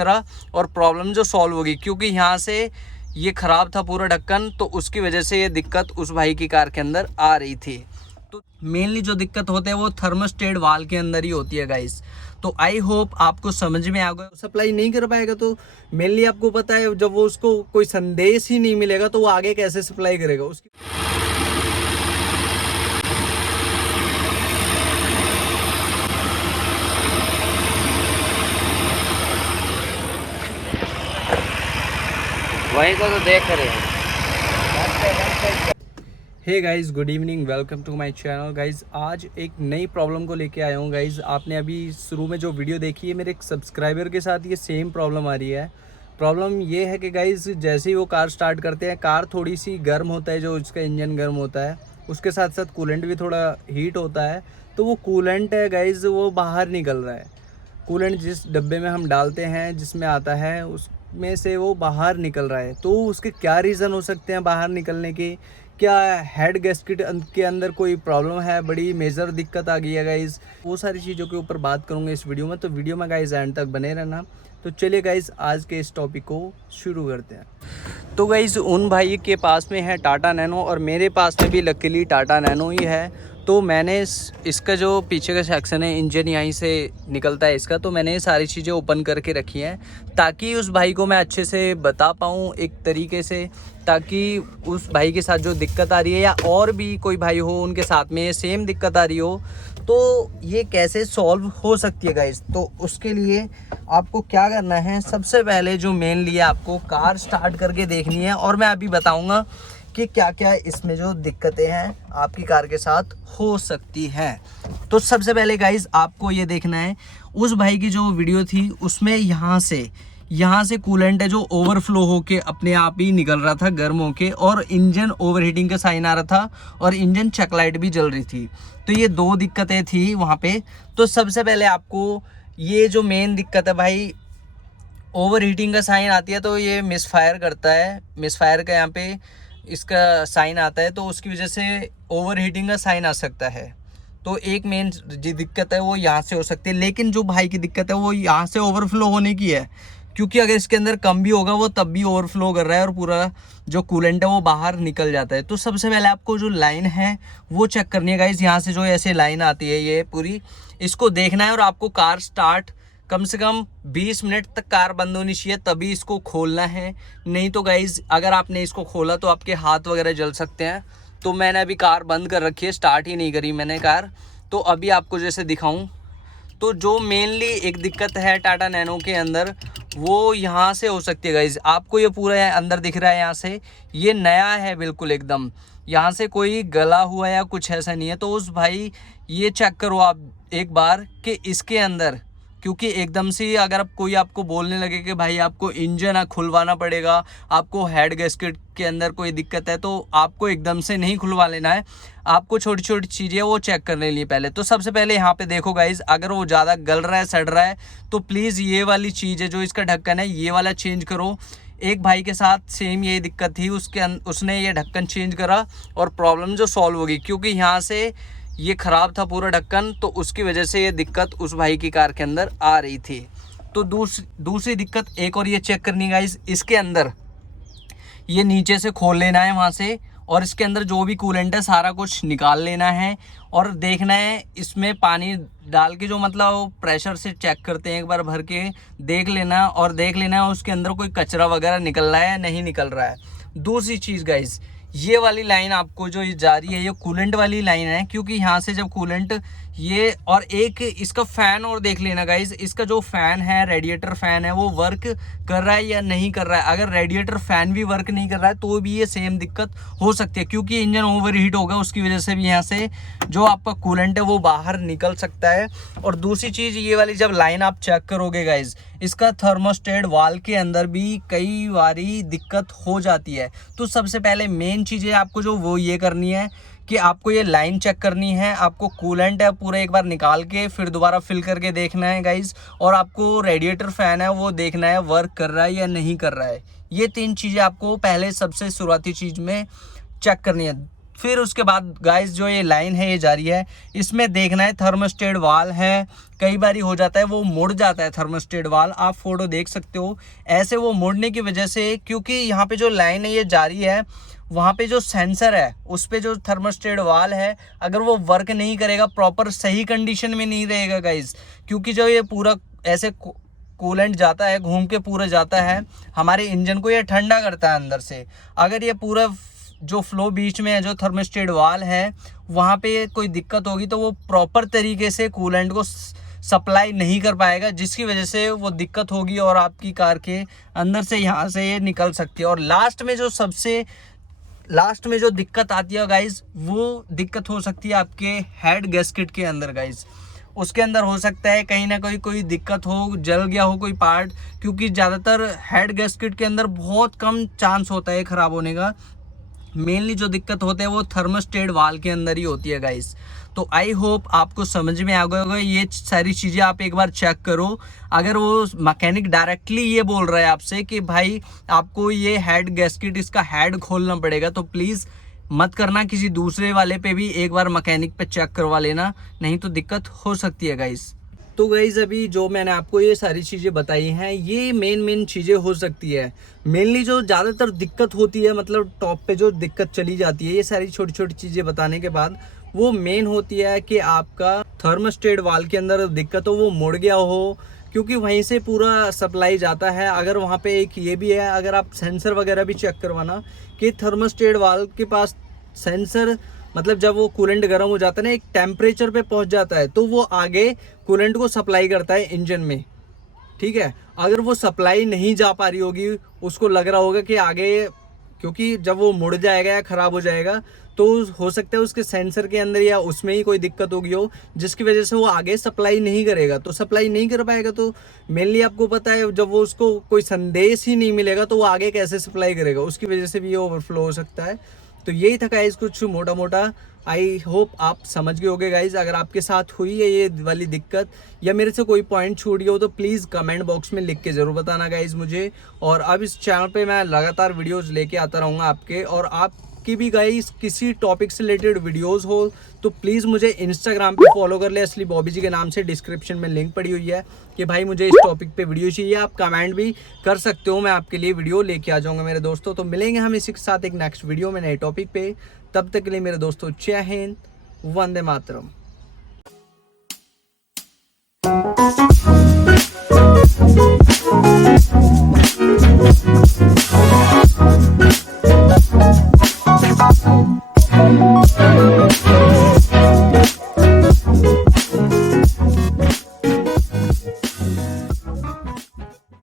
करा और प्रॉब्लम जो सॉल्व होगी, क्योंकि यहाँ से ये ख़राब था पूरा ढक्कन, तो उसकी वजह से ये दिक्कत उस भाई की कार के अंदर आ रही थी। तो मेनली जो दिक्कत होते हैं वो थर्मोस्टेट वाल्व के अंदर ही होती है गाइस। तो आई होप आपको समझ में आ गया। सप्लाई नहीं कर पाएगा तो मेनली आपको पता है, जब वो उसको कोई संदेश ही नहीं मिलेगा तो वो आगे कैसे सप्लाई करेगा उसकी। वहीं को तो देख रहे हैं। Hey guys, good evening, welcome to my channel guys. आज एक नई प्रॉब्लम को लेके आया हूँ गाइस। आपने अभी शुरू में जो वीडियो देखी है, मेरे एक सब्सक्राइबर के साथ ये सेम प्रॉब्लम आ रही है। प्रॉब्लम ये है कि गाइस, जैसे ही वो कार स्टार्ट करते हैं, कार थोड़ी सी गर्म होता है, जो इसका इंजन गर्म होता है, उसके साथ साथ कूलेंट भी थोड़ा हीट होता है। तो वो कूलेंट है गाइस, वो बाहर निकल रहा है। कूलेंट जिस डब्बे में हम डालते हैं, जिसमें आता है, उसमें से वो बाहर निकल रहा है। तो उसके क्या रीज़न हो सकते हैं बाहर निकलने के? क्या हेड गैस्केट के अंदर कोई प्रॉब्लम है, बड़ी मेजर दिक्कत आ गई है गाइज़? वो सारी चीज़ों के ऊपर बात करूँगा इस वीडियो में, तो वीडियो में गाइज़ एंड तक बने रहना। तो चलिए गाइज़, आज के इस टॉपिक को शुरू करते हैं। तो गाइज़, उन भाई के पास में है टाटा नैनो और मेरे पास में भी लकीली टाटा नैनो ही है। तो मैंने इसका जो पीछे का सेक्शन है, इंजन यहीं से निकलता है इसका, तो मैंने ये सारी चीज़ें ओपन करके रखी हैं ताकि उस भाई को मैं अच्छे से बता पाऊँ एक तरीके से, ताकि उस भाई के साथ जो दिक्कत आ रही है या और भी कोई भाई हो उनके साथ में ये सेम दिक्कत आ रही हो, तो ये कैसे सॉल्व हो सकती है गाइस। तो उसके लिए आपको क्या करना है, सबसे पहले जो मेनली आपको कार स्टार्ट करके देखनी है, और मैं अभी बताऊंगा कि क्या क्या इसमें जो दिक्कतें हैं आपकी कार के साथ हो सकती हैं। तो सबसे पहले गाइस, आपको ये देखना है, उस भाई की जो वीडियो थी उसमें यहाँ से कूलेंट है जो ओवरफ्लो होके अपने आप ही निकल रहा था गर्म होके, और इंजन ओवरहीटिंग का साइन आ रहा था और इंजन चेक लाइट भी जल रही थी। तो ये दो दिक्कतें थी वहाँ पे। तो सबसे पहले आपको ये जो मेन दिक्कत है भाई, ओवर हीटिंग का साइन आती है तो ये मिसफायर करता है। मिसफायर का यहाँ पे इसका साइन आता है, तो उसकी वजह से ओवर हीटिंग का साइन आ सकता है। तो एक मेन जो दिक्कत है वो यहाँ से हो सकती है, लेकिन जो भाई की दिक्कत है वो यहाँ से ओवरफ्लो होने की है, क्योंकि अगर इसके अंदर कम भी होगा वो तब भी ओवरफ्लो कर रहा है और पूरा जो कूलेंट है वो बाहर निकल जाता है। तो सबसे पहले आपको जो लाइन है वो चेक करनी है गाइस। यहाँ से जो ऐसे लाइन आती है ये पूरी, इसको देखना है और आपको कार स्टार्ट कम से कम 20 मिनट तक कार बंद होनी चाहिए, तभी इसको खोलना है। नहीं तो गाइज, अगर आपने इसको खोला तो आपके हाथ वगैरह जल सकते हैं। तो मैंने अभी कार बंद कर रखी है, स्टार्ट ही नहीं करी मैंने कार। तो अभी आपको जैसे दिखाऊं, तो जो मेनली एक दिक्कत है टाटा नैनो के अंदर, वो यहाँ से हो सकती है गाइज। आपको ये पूरा अंदर दिख रहा है, यहाँ से ये नया है बिल्कुल एकदम, यहाँ से कोई गला हुआ या कुछ ऐसा नहीं है। तो उस भाई ये चेक करो आप एक बार कि इसके अंदर, क्योंकि एकदम से अगर कोई आपको बोलने लगे कि भाई आपको इंजन खुलवाना पड़ेगा, आपको हेड गैस्केट के अंदर कोई दिक्कत है, तो आपको एकदम से नहीं खुलवा लेना है। आपको छोटी छोटी चीज़ें वो चेक करने लिए पहले। तो सबसे पहले यहाँ पे देखो गाइज, अगर वो ज़्यादा गल रहा है, सड़ रहा है, तो प्लीज़ ये वाली चीज़ है जो इसका ढक्कन है, ये वाला चेंज करो। एक भाई के साथ सेम यही दिक्कत थी, उसने ये ढक्कन चेंज करा और प्रॉब्लम जो सॉल्व होगी, क्योंकि यहाँ से ये ख़राब था पूरा ढक्कन, तो उसकी वजह से ये दिक्कत उस भाई की कार के अंदर आ रही थी। तो दूसरी दिक्कत एक और ये चेक करनी गाइस, इसके अंदर ये नीचे से खोल लेना है वहाँ से, और इसके अंदर जो भी कूलेंट है सारा कुछ निकाल लेना है और देखना है इसमें पानी डाल के, जो मतलब प्रेशर से चेक करते हैं, एक बार भर के देख लेना और देख लेना है उसके अंदर कोई कचरा वगैरह निकल रहा है या नहीं निकल रहा है। दूसरी चीज़ गाइस, ये वाली लाइन आपको जो ये जा रही है, ये कूलेंट वाली लाइन है, क्योंकि यहाँ से जब कूलेंट ये, और एक इसका फ़ैन और देख लेना गाइज, इसका जो फ़ैन है, रेडिएटर फ़ैन है, वो वर्क कर रहा है या नहीं कर रहा है। अगर रेडिएटर फ़ैन भी वर्क नहीं कर रहा है तो भी ये सेम दिक्कत हो सकती है, क्योंकि इंजन ओवर हीट होगा, उसकी वजह से भी यहाँ से जो आपका कूलेंट है वो बाहर निकल सकता है। और दूसरी चीज़, ये वाली जब लाइन आप चेक करोगे गाइज, इसका थर्मोस्टेट वाल्व के अंदर भी कई बारी दिक्कत हो जाती है। तो सबसे पहले मेन चीज़ें आपको जो वो ये करनी है कि आपको ये लाइन चेक करनी है, आपको कूलेंट है पूरा एक बार निकाल के फिर दोबारा फिल करके देखना है गाइज, और आपको रेडिएटर फ़ैन है वो देखना है वर्क कर रहा है या नहीं कर रहा है। ये तीन चीज़ें आपको पहले सबसे शुरुआती चीज़ में चेक करनी है। फिर उसके बाद गाइस जो ये लाइन है ये जा रही है, इसमें देखना है थर्मोस्टेट वाल है, कई बार हो जाता है वो मुड़ जाता है थर्मोस्टेट वाल, आप फोटो देख सकते हो। ऐसे वो मुड़ने की वजह से, क्योंकि यहाँ पे जो लाइन है ये जा रही है, वहाँ पे जो सेंसर है उस पे जो थर्मोस्टेट वाल है, अगर वो वर्क नहीं करेगा, प्रॉपर सही कंडीशन में नहीं रहेगा गाइस, क्योंकि जो ये पूरा ऐसे कूलेंट जाता है, घूम के पूरा जाता है हमारे इंजन को, ये ठंडा करता है अंदर से। अगर ये पूरा जो फ्लो बीच में है, जो थर्मोस्टेट वाल है, वहाँ पे कोई दिक्कत होगी तो वो प्रॉपर तरीके से कूलेंट को सप्लाई नहीं कर पाएगा, जिसकी वजह से वो दिक्कत होगी और आपकी कार के अंदर से यहाँ से ये निकल सकती है। और लास्ट में जो दिक्कत आती है गाइज, वो दिक्कत हो सकती है आपके हेड गैस्केट के अंदर गाइज। उसके अंदर हो सकता है कहीं ना कहीं कोई दिक्कत हो, जल गया हो कोई पार्ट, क्योंकि ज़्यादातर हेड गैस्केट के अंदर बहुत कम चांस होता है ख़राब होने का। मेनली जो दिक्कत होता है वो थर्मोस्टेट वाल के अंदर ही होती है गाइस। तो आई होप आपको समझ में आ गया होगा। ये सारी चीज़ें आप एक बार चेक करो। अगर वो मैकेनिक डायरेक्टली ये बोल रहा है आपसे कि भाई आपको ये हेड गैस्केट, इसका हेड खोलना पड़ेगा, तो प्लीज़ मत करना, किसी दूसरे वाले पे भी एक बार मैकेनिक पे चेक करवा लेना, नहीं तो दिक्कत हो सकती है गाइस। तो गाइज अभी जो मैंने आपको ये सारी चीज़ें बताई हैं, ये मेन चीज़ें हो सकती है। मेनली जो ज़्यादातर दिक्कत होती है, मतलब टॉप पे जो दिक्कत चली जाती है, ये सारी छोटी छोटी चीज़ें बताने के बाद, वो मेन होती है कि आपका थर्मोस्टेट वाल के अंदर दिक्कत हो, वो मुड़ गया हो, क्योंकि वहीं से पूरा सप्लाई जाता है। अगर वहाँ पे एक ये भी है, अगर आप सेंसर वगैरह भी चेक करवाना कि थर्मोस्टेट वाल के पास सेंसर, मतलब जब वो कूलेंट गर्म हो जाता है ना, एक टेम्परेचर पे पहुंच जाता है, तो वो आगे कूलेंट को सप्लाई करता है इंजन में, ठीक है। अगर वो सप्लाई नहीं जा पा रही होगी, उसको लग रहा होगा कि आगे, क्योंकि जब वो मुड़ जाएगा या ख़राब हो जाएगा, तो हो सकता है उसके सेंसर के अंदर या उसमें ही कोई दिक्कत होगी हो, जिसकी वजह से वो आगे सप्लाई नहीं करेगा। तो सप्लाई नहीं कर पाएगा तो मेनली आपको पता है, जब वो उसको कोई संदेश ही नहीं मिलेगा तो वो आगे कैसे सप्लाई करेगा, उसकी वजह से भी ये ओवरफ्लो हो सकता है। तो यही था गाइज कुछ मोटा मोटा। आई होप आप समझ गए होगे गाइज। अगर आपके साथ हुई है ये वाली दिक्कत या मेरे से कोई पॉइंट छूट गया हो, तो प्लीज़ कमेंट बॉक्स में लिख के ज़रूर बताना गाइज मुझे। और अब इस चैनल पे मैं लगातार वीडियोस लेके आता रहूँगा आपके, और आपकी भी गाइज किसी टॉपिक से रिलेटेड वीडियोस हो तो प्लीज़ मुझे इंस्टाग्राम पे फॉलो कर ले, असली बॉबी जी के नाम से। डिस्क्रिप्शन में लिंक पड़ी हुई है कि भाई मुझे इस टॉपिक पे वीडियो चाहिए। आप कमेंट भी कर सकते हो, मैं आपके लिए वीडियो लेके आ जाऊँगा मेरे दोस्तों। तो मिलेंगे हम इसी के साथ एक नेक्स्ट वीडियो में नए टॉपिक पे। तब तक के लिए मेरे दोस्तों, जय हिंद, वंदे मातरम।